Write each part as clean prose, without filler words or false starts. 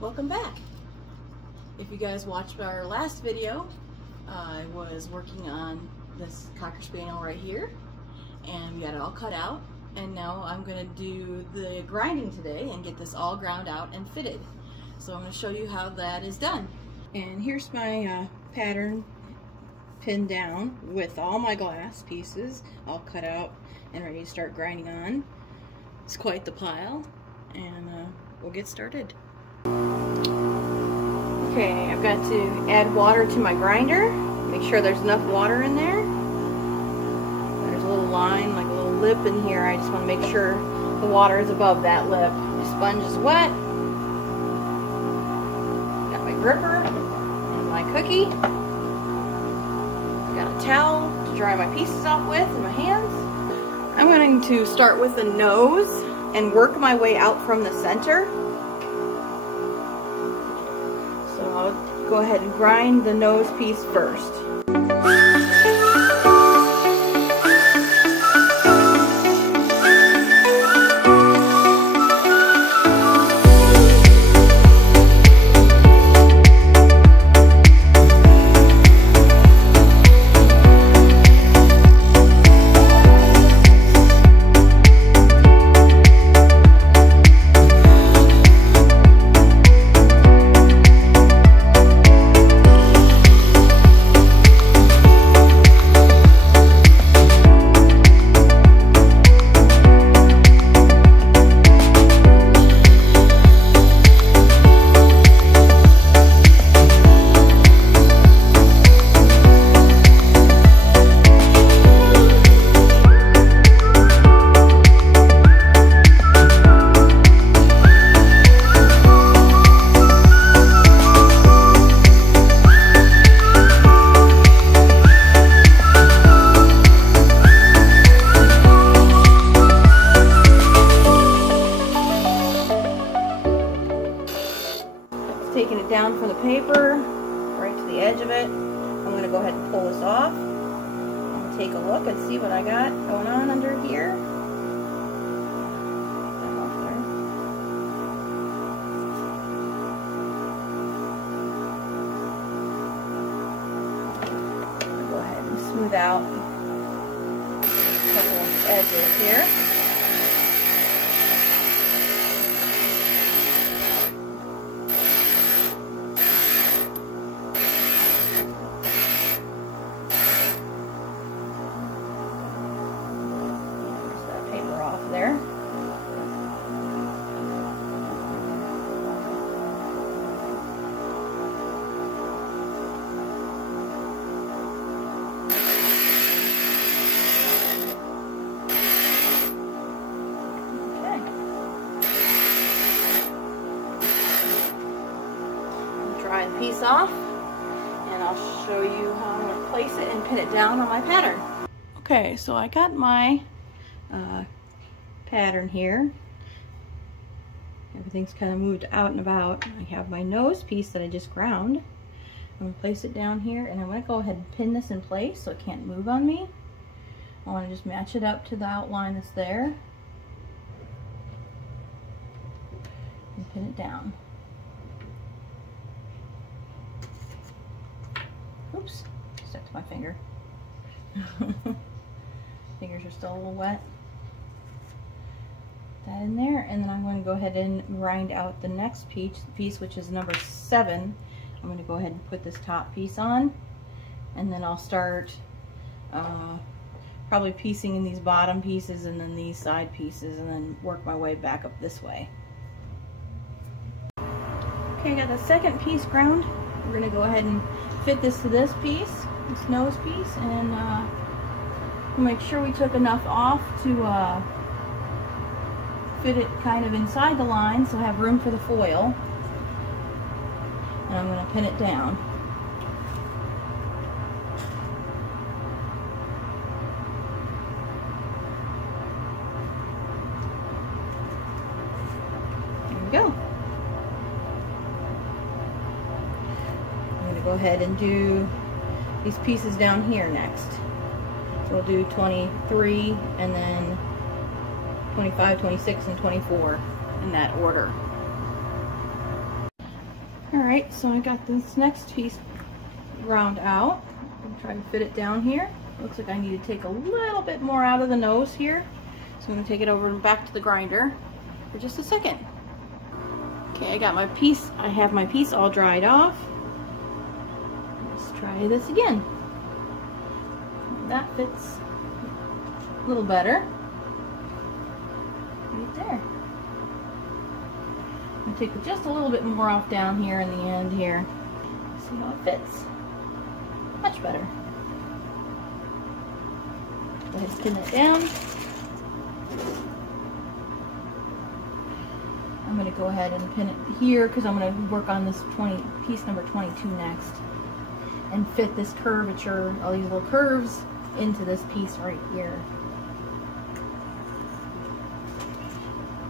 Welcome back. If you guys watched our last video, I was working on this Cocker Spaniel right here, and we got it all cut out, and now I'm going to do the grinding today and get this all ground out and fitted. So I'm going to show you how that is done. And here's my pattern pinned down with all my glass pieces all cut out and ready to start grinding on. It's quite the pile, and we'll get started. Okay, I've got to add water to my grinder. Make sure there's enough water in there. There's a little line, like a little lip in here. I just want to make sure the water is above that lip. My sponge is wet. Got my gripper and my cookie. Got a towel to dry my pieces off with in my hands. I'm going to start with the nose and work my way out from the center. So I'll go ahead and grind the nose piece first. Taking it down from the paper right to the edge of it. I'm going to go ahead and pull this off and take a look and see what I got going on under here. I'll go ahead and smooth out a couple of edges here. There. Dry the piece off, and I'll show you how I'm going to place it and pin it down on my pattern. Okay, so I got my pattern here. Everything's kind of moved out and about. I have my nose piece that I just ground. I'm going to place it down here, and I'm going to go ahead and pin this in place so it can't move on me. I want to just match it up to the outline that's there and pin it down. Oops, stuck to my finger. Fingers are still a little wet. That in there, and then I'm going to go ahead and grind out the next piece, which is number 7. I'm going to go ahead and put this top piece on, and then I'll start probably piecing in these bottom pieces and then these side pieces, and then work my way back up this way. Okay, I got the second piece ground. We're going to go ahead and fit this to this piece, this nose piece, and make sure we took enough off to fit it kind of inside the line so I have room for the foil. And I'm going to pin it down. There we go. I'm going to go ahead and do these pieces down here next. So we'll do 23 and then 25, 26, and 24 in that order. Alright, so I got this next piece ground out. I'm trying to fit it down here. Looks like I need to take a little bit more out of the nose here. So I'm going to take it over and back to the grinder for just a second. Okay, I got my piece. I have my piece all dried off. Let's try this again. That fits a little better. Right there. I'm going to take just a little bit more off down here in the end here. See how it fits. Much better. Go ahead and pin it down. I'm going to go ahead and pin it here because I'm going to work on this piece number 22 next. And fit this curvature, all these little curves, into this piece right here.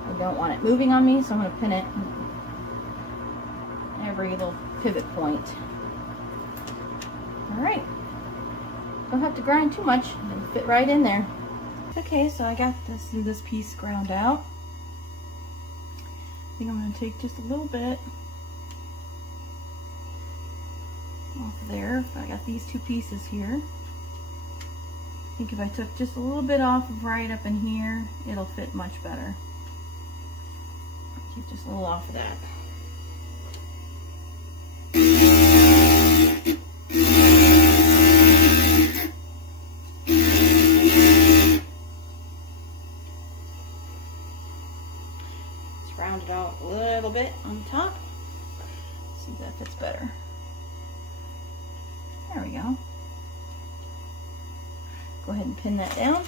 I don't want it moving on me, so I'm going to pin it every little pivot point. Alright. Don't have to grind too much, it'll fit right in there. Okay, so I got this piece ground out. I think I'm going to take just a little bit off there. I got these two pieces here. I think if I took just a little bit off of right up in here, it'll fit much better. Keep just a little off of that. Let's round it out a little bit on the top. See if that fits better. There we go. Go ahead and pin that down.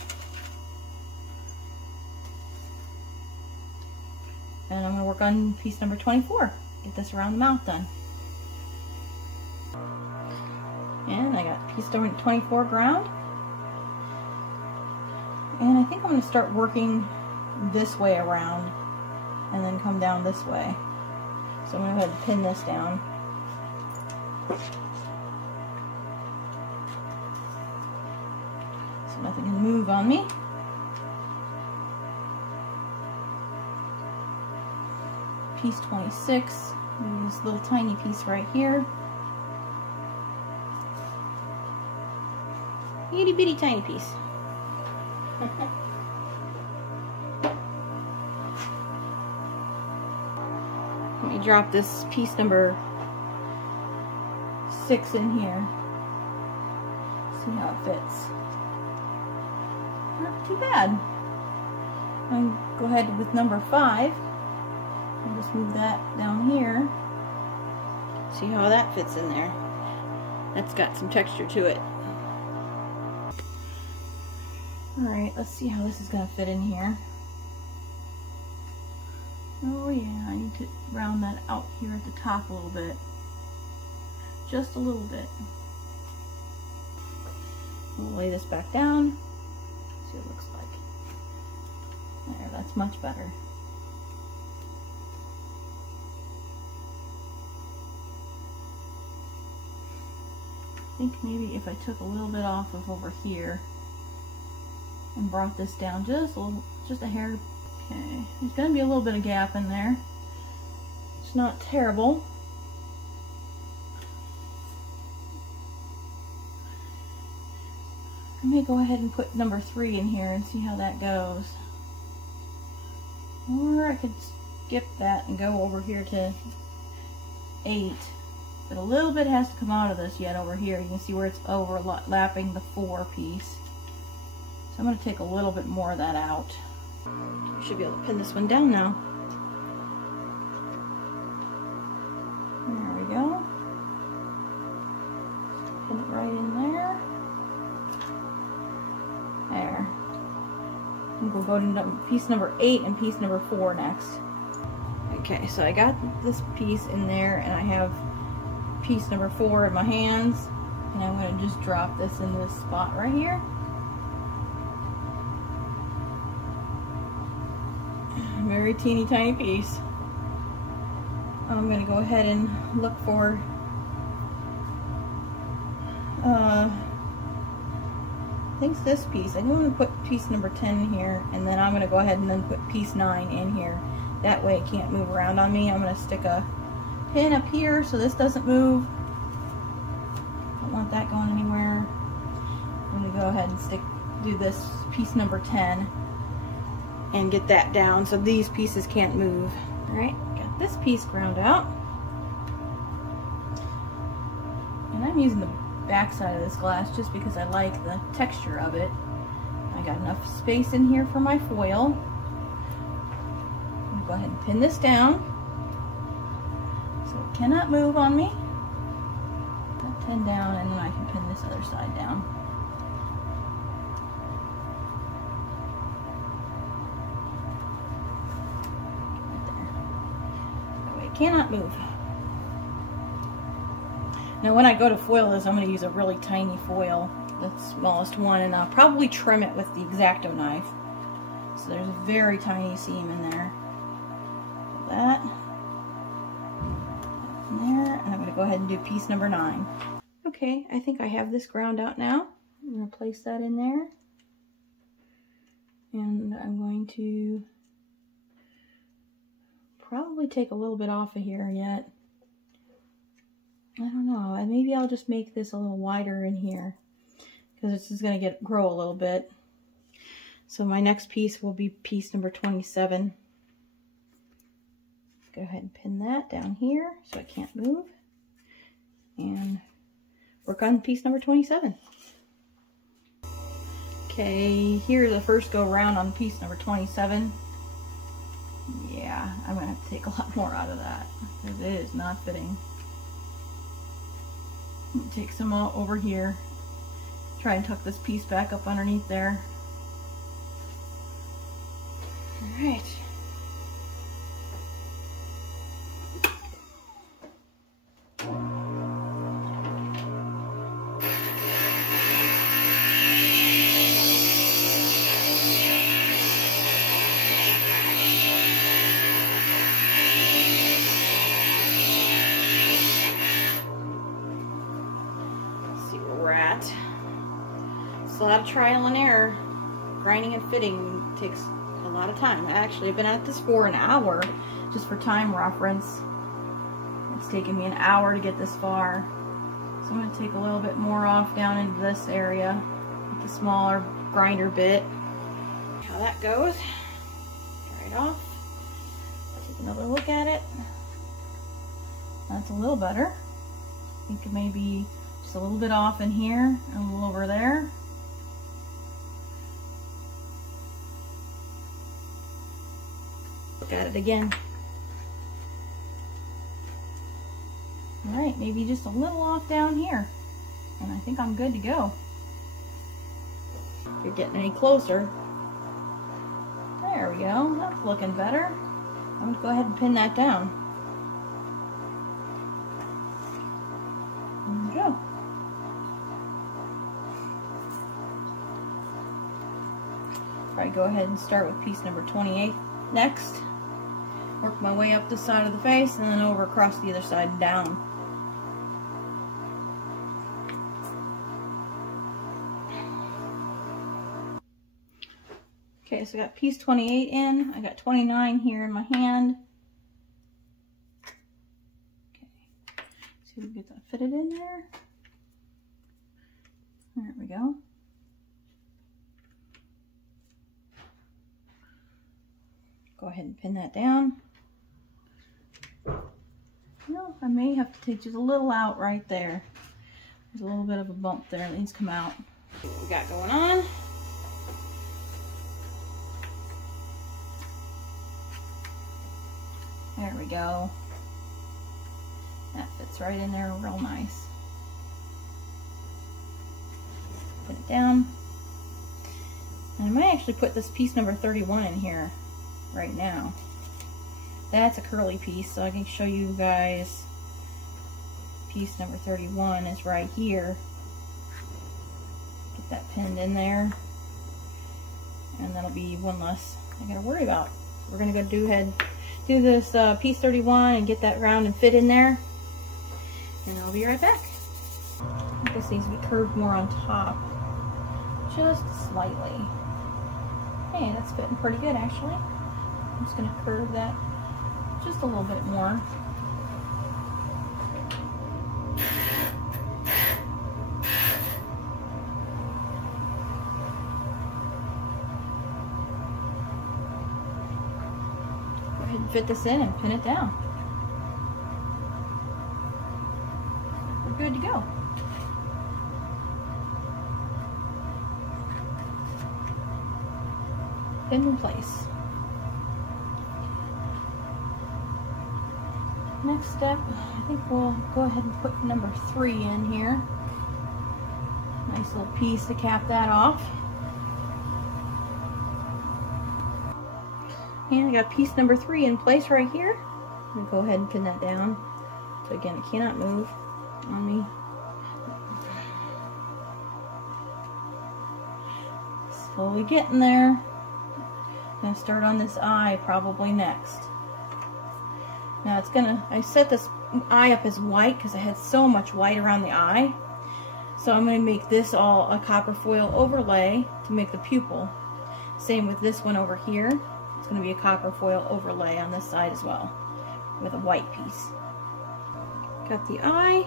And I'm going to work on piece number 24. Get this around the mouth done. And I got piece number 24 ground. And I think I'm going to start working this way around and then come down this way. So I'm going to go ahead and pin this down. So nothing can move on me. Piece 26, this little tiny piece right here. Itty bitty tiny piece. Let me drop this piece number 6 in here. See how it fits. Not too bad. I'm going to go ahead with number 5. I'll just move that down here. See how that fits in there. That's got some texture to it. Alright, let's see how this is going to fit in here. Oh yeah, I need to round that out here at the top a little bit. Just a little bit. We'll lay this back down. See what it looks like. There, that's much better. I think maybe if I took a little bit off of over here and brought this down just a hair. Okay, there's going to be a little bit of gap in there. It's not terrible. I'm going to go ahead and put number 3 in here and see how that goes. Or I could skip that and go over here to 8. But a little bit has to come out of this yet over here. You can see where it's overlapping the 4 piece. So I'm going to take a little bit more of that out. I should be able to pin this one down now. There we go. Pin it right in there. There. I think we'll go to piece number 8 and piece number 4 next. Okay, so I got this piece in there and I have piece number 4 in my hands, and I'm going to just drop this in this spot right here. Very teeny tiny piece. I'm going to go ahead and look for I think it's this piece. I'm going to put piece number 10 here, and then I'm going to go ahead and then put piece 9 in here. That way it can't move around on me. I'm going to stick a pin up here so this doesn't move. Don't want that going anywhere. I'm going to go ahead and do this piece number 10 and get that down so these pieces can't move. Alright, got this piece ground out. And I'm using the back side of this glass just because I like the texture of it. I got enough space in here for my foil. I'm going to go ahead and pin this down so it cannot move on me. That 10 down, and then I can pin this other side down. Right there. That way it cannot move. Now when I go to foil this, I'm going to use a really tiny foil, the smallest one, and I'll probably trim it with the X-Acto knife. So there's a very tiny seam in there. That in there, and I'm going to go ahead and do piece number 9. Okay, I think I have this ground out now. I'm going to place that in there. And I'm going to probably take a little bit off of here yet. I don't know, maybe I'll just make this a little wider in here because this is going to grow a little bit. So my next piece will be piece number 27. Go ahead and pin that down here so it can't move. And work on piece number 27. Okay, here's the first go round on piece number 27. Yeah, I'm going to have to take a lot more out of that because it is not fitting. Take some out over here. Try and tuck this piece back up underneath there. Alright. It's a lot of trial and error. Grinding and fitting takes a lot of time. Actually, I've been at this for an hour, just for time reference. It's taken me an hour to get this far. So I'm going to take a little bit more off down into this area with the smaller grinder bit. How that goes. Dry it off. Take another look at it. That's a little better. I think it may be just a little bit off in here and a little over there. Look at it again. Alright, maybe just a little off down here. And I think I'm good to go. If you're getting any closer. There we go. That's looking better. I'm going to go ahead and pin that down. There we go. Alright, go ahead and start with piece number 28 next. Work my way up this side of the face and then over across the other side and down. Okay, so I got piece 28 in. I got 29 here in my hand. Okay, see if we can get that fitted in there. There we go. Go ahead and pin that down. No, I may have to take just a little out right there. There's a little bit of a bump there that needs to come out. See what we got going on. There we go. That fits right in there real nice. Put it down. And I might actually put this piece number 31 in here right now. That's a curly piece, so I can show you guys piece number 31 is right here. Get that pinned in there, and that'll be one less I gotta worry about. We're gonna go do this piece 31 and get that round and fit in there, and I'll be right back. I think this needs to be curved more on top, just slightly. Hey, that's fitting pretty good actually. I'm just gonna curve that just a little bit more. fit this in and pin it down. We're good to go. Pin in place. Next step, I think we'll go ahead and put number 3 in here. Nice little piece to cap that off. And I got piece number 3 in place right here. I'm going to go ahead and pin that down. So again, it cannot move on me. Slowly getting there. I'm going to start on this eye probably next. Now it's gonna, I set this eye up as white because I had so much white around the eye. So I'm going to make this all a copper foil overlay to make the pupil. Same with this one over here. It's going to be a copper foil overlay on this side as well with a white piece. Got the eye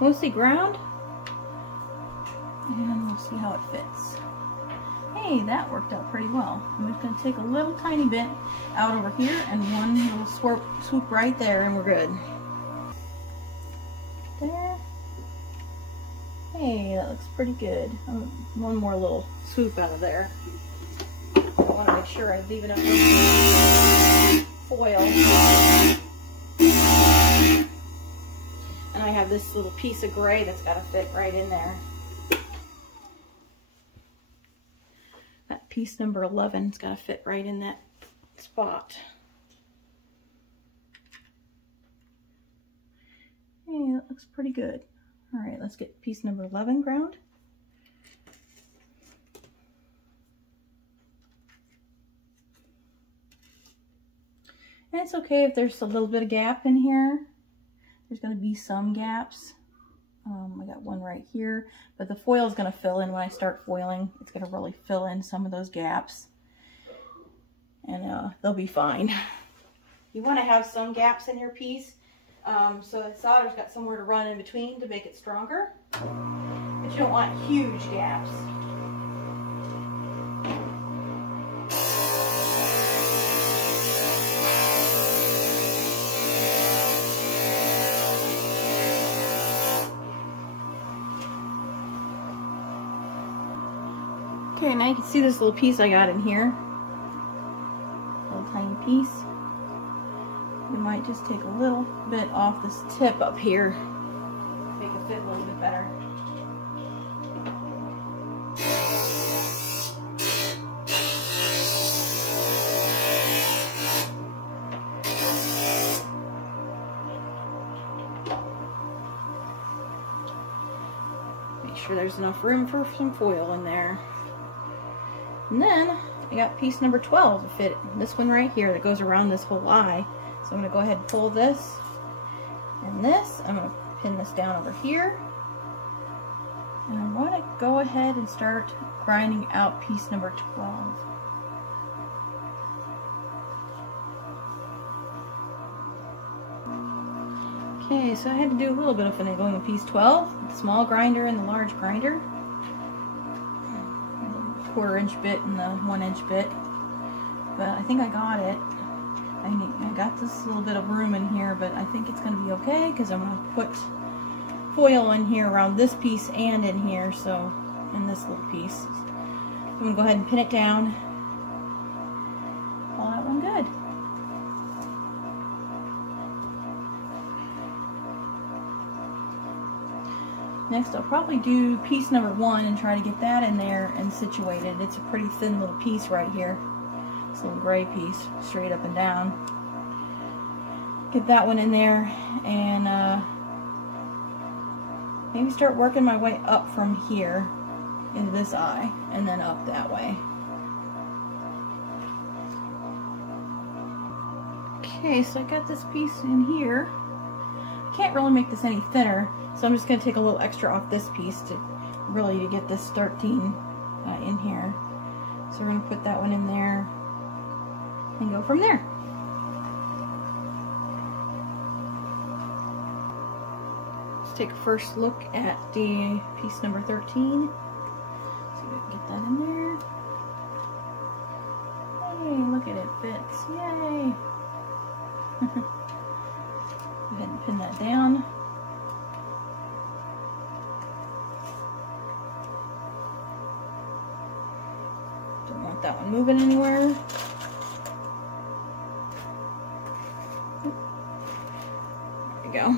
mostly ground, and we'll see how it fits. Hey, that worked out pretty well. I'm just going to take a little tiny bit out over here and one little swoop right there, and we're good. There. Hey, that looks pretty good. One more little swoop out of there. I want to make sure I leave enough foil. And I have this little piece of gray that's got to fit right in there. That piece number 11's got to fit right in that spot. Hey, that looks pretty good. All right, let's get piece number 11 ground. And it's okay if there's a little bit of gap in here. There's going to be some gaps. I got one right here, but the foil is going to fill in when I start foiling. It's going to really fill in some of those gaps, and they'll be fine. You want to have some gaps in your piece, so the solder's got somewhere to run in between to make it stronger, but you don't want huge gaps. Okay, now you can see this little piece I got in here. Little tiny piece. You might just take a little bit off this tip up here. Make it fit a little bit better. Make sure there's enough room for some foil in there. And then I got piece number 12 to fit this one right here that goes around this whole eye. So I'm going to go ahead and pull this and this. I'm going to pin this down over here. And I want to go ahead and start grinding out piece number 12. Okay, so I had to do a little bit of finagling with piece 12, the small grinder and the large grinder. 1/4 inch bit and the 1 inch bit, but I think I got it. I got this little bit of room in here, but I think it's going to be okay because I'm going to put foil in here around this piece and in here, so in this little piece. I'm going to go ahead and pin it down. Call that one good. Next, I'll probably do piece number 1 and try to get that in there and situated. It's a pretty thin little piece right here. This little gray piece, straight up and down. Get that one in there and maybe start working my way up from here into this eye and then up that way. Okay, so I got this piece in here. I can't really make this any thinner, so I'm just going to take a little extra off this piece to really get this starting in here. So we're going to put that one in there and go from there. Let's take a first look at the piece number 13. See if we can get that in there. Hey, look at it, fits. Yay! Go ahead and pin that down. Don't want that one moving anywhere. There we go.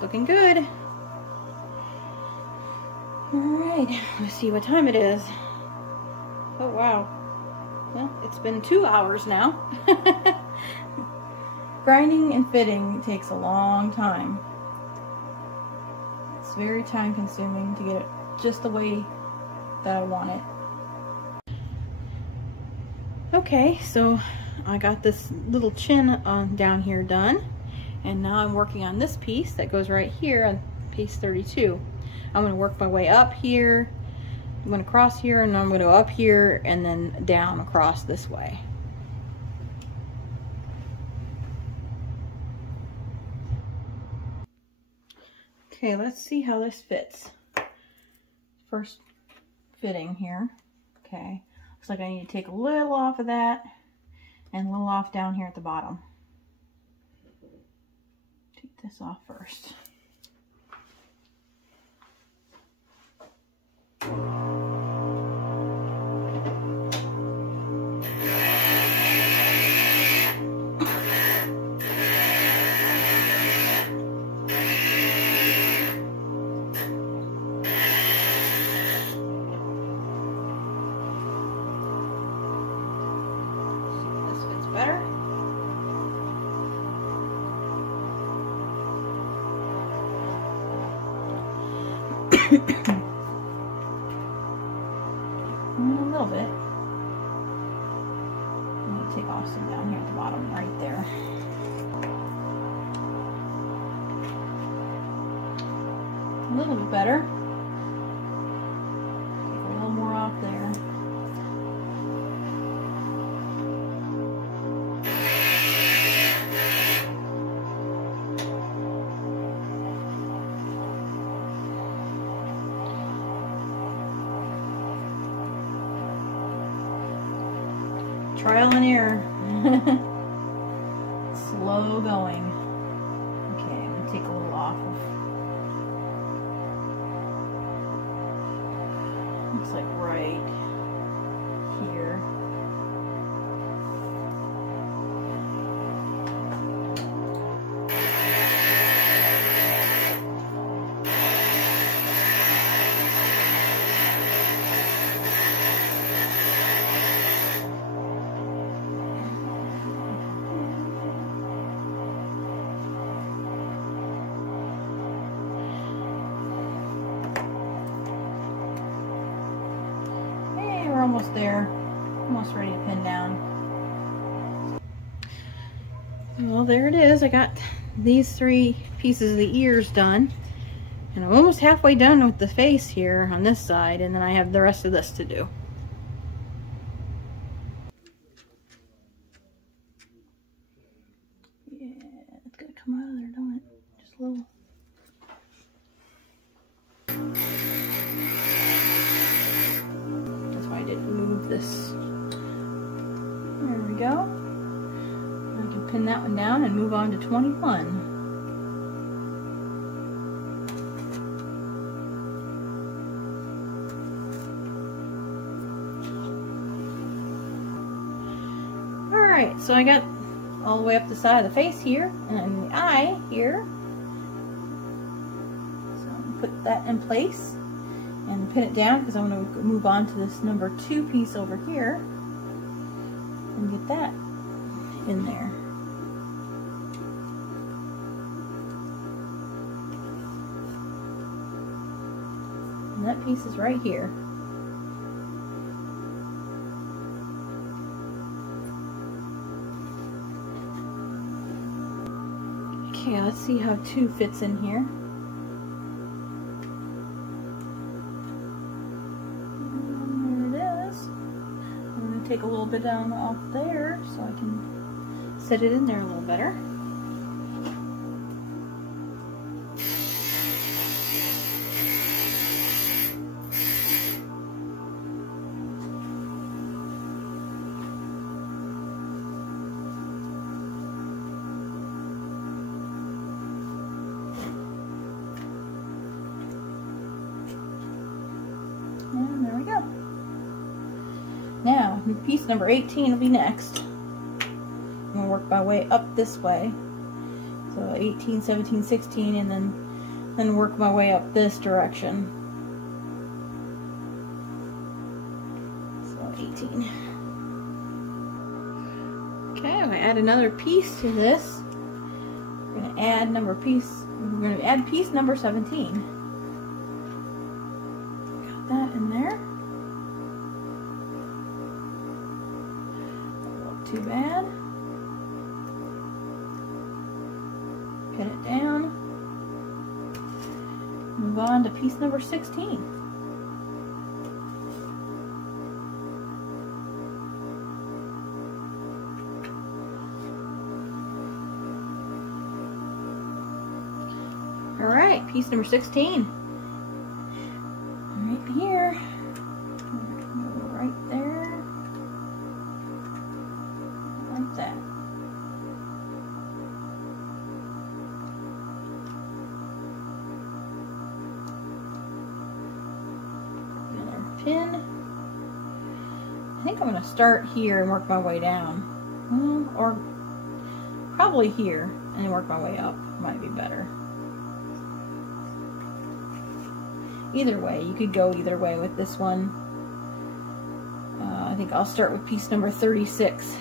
Looking good. Alright, let's see what time it is. Oh wow. Well, it's been 2 hours now. Grinding and fitting takes a long time. It's very time consuming to get it just the way that I want it. Okay, so I got this little chin down here done, and now I'm working on this piece that goes right here on piece 32. I'm going to work my way up here, I'm going to cross here, and then I'm going to go up here and then down across this way. Okay, let's see how this fits. First fitting here. Okay, looks like I need to take a little off of that and a little off down here at the bottom. Take this off first. Better. A little bit. I'm going to take off some down here at the bottom, right there. A little bit better. Take a little more off there. Trial and error. Slow going. Okay, I'm going to take a little off of. Looks like right here. Almost there, almost ready to pin down. Well, there it is. I got these 3 pieces of the ears done, and I'm almost halfway done with the face here on this side, and then I have the rest of this to do. Yeah, it's gonna come out of there, don't it? Just a little. Move this. There we go. I can pin that one down and move on to 21. Alright, so I got all the way up the side of the face here and the eye here. So I'm going to put that in place and pin it down because I'm going to move on to this number 2 piece over here and get that in there. And that piece is right here. Okay, let's see how 2 fits in here. Take a little bit down off there so I can set it in there a little better. There we go. Now, piece number 18 will be next. I'm going to work my way up this way. So 18, 17, 16, and then work my way up this direction. So 18. Okay, I'm going to add another piece to this. We're going to add piece number 17. Got that in there. Doesn't look too bad. Pin it down. Move on to piece number 16. Alright, piece number 16. Right here. Right there. Like that. Another pin. I think I'm going to start here and work my way down. Or probably here and work my way up. Might be better. Either way, you could go either way with this one. I think I'll start with piece number 36.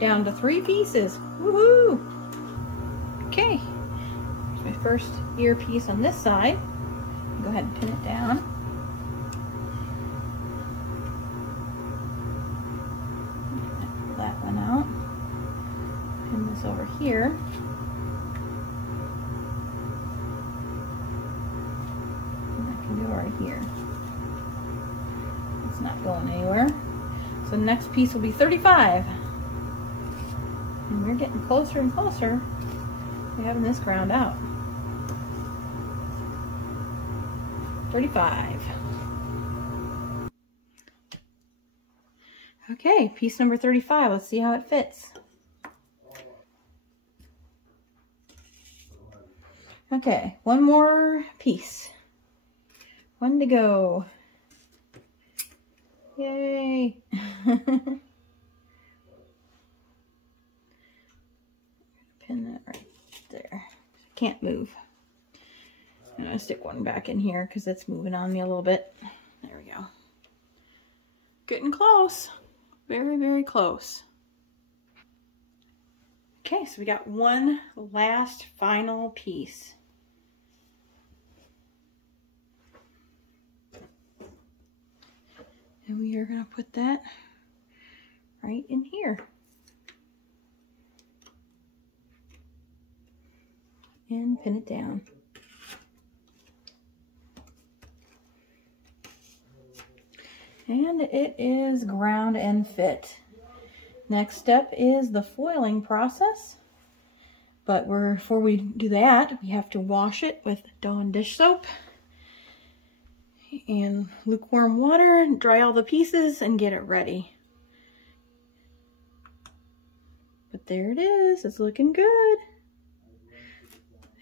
Down to 3 pieces. Woohoo! Okay, here's my first earpiece on this side. Go ahead and pin it down. Pull that one out. Pin this over here. Right here. It's not going anywhere. So the next piece will be 35. And we're getting closer and closer to having this ground out. 35. Okay, piece number 35. Let's see how it fits. Okay, one more piece. One to go. Yay! Pin that right there. Can't move. I'm gonna stick one back in here because it's moving on me a little bit. There we go. Getting close. Very, very close. Okay, so we got one last final piece. And we are going to put that right in here. And pin it down. And it is ground and fit. Next step is the foiling process. But before we do that, we have to wash it with Dawn dish soap and lukewarm water, dry all the pieces, and get it ready. But there it is. It's looking good.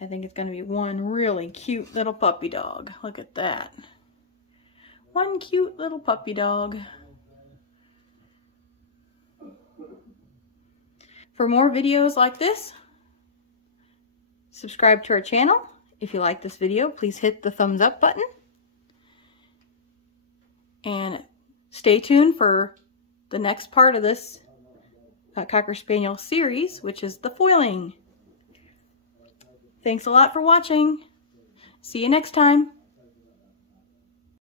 I think it's going to be one really cute little puppy dog. Look at that. One cute little puppy dog. For more videos like this, subscribe to our channel. If you like this video, please hit the thumbs up button. And stay tuned for the next part of this Cocker Spaniel series, which is the foiling. Thanks a lot for watching. See you next time.